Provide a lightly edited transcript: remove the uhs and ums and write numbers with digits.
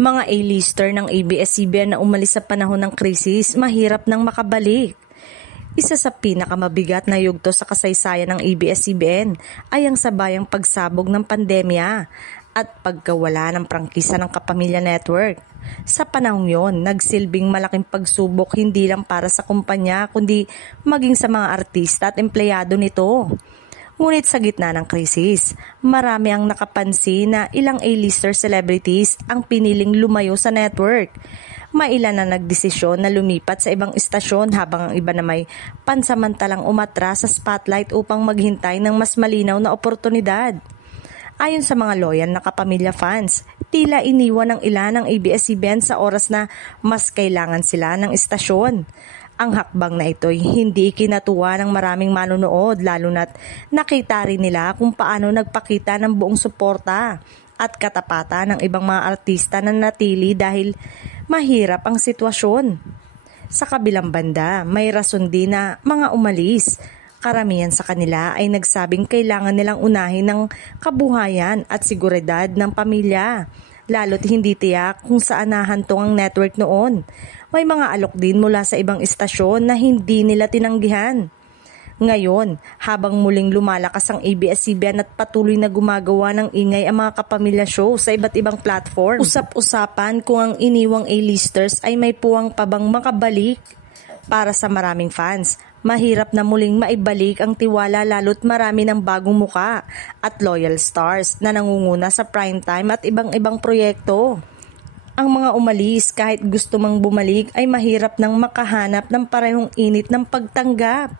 Mga A-lister ng ABS-CBN na umalis sa panahon ng krisis, mahirap nang makabalik. Isa sa pinakamabigat na yugto sa kasaysayan ng ABS-CBN ay ang sabayang pagsabog ng pandemya at pagkawala ng prangkisa ng Kapamilya Network. Sa panahong yon, nagsilbing malaking pagsubok hindi lang para sa kumpanya kundi maging sa mga artista at empleyado nito. Ngunit sa gitna ng krisis, marami ang nakapansin na ilang A-lister celebrities ang piniling lumayo sa network. Mailan na nagdesisyon na lumipat sa ibang istasyon habang ang iba na may pansamantalang umatras sa spotlight upang maghintay ng mas malinaw na oportunidad. Ayon sa mga loyal na Kapamilya fans, tila iniwan ng ilan ng ABS-CBN sa oras na mas kailangan sila ng istasyon. Ang hakbang na ito'y hindi kinatuwa ng maraming manonood lalo na't nakita rin nila kung paano nagpakita ng buong suporta at katapatan ng ibang mga artista na natili dahil mahirap ang sitwasyon. Sa kabilang banda, may rason din na mga umalis. Karamihan sa kanila ay nagsabing kailangan nilang unahin ng kabuhayan at seguridad ng pamilya, lalo't hindi tiyak kung saan nahantong ang network noon. May mga alok din mula sa ibang istasyon na hindi nila tinanggihan. Ngayon, habang muling lumalakas ang ABS-CBN at patuloy na gumagawa ng ingay ang mga Kapamilya show sa iba't ibang platform, usap-usapan kung ang iniwang A-listers ay may puwang pa bang makabalik. Para sa maraming fans, mahirap na muling maibalik ang tiwala lalo't marami ng bagong muka at loyal stars na nangunguna sa primetime at ibang-ibang proyekto. Ang mga umalis kahit gusto mang bumalik ay mahirap nang makahanap ng parehong init ng pagtanggap.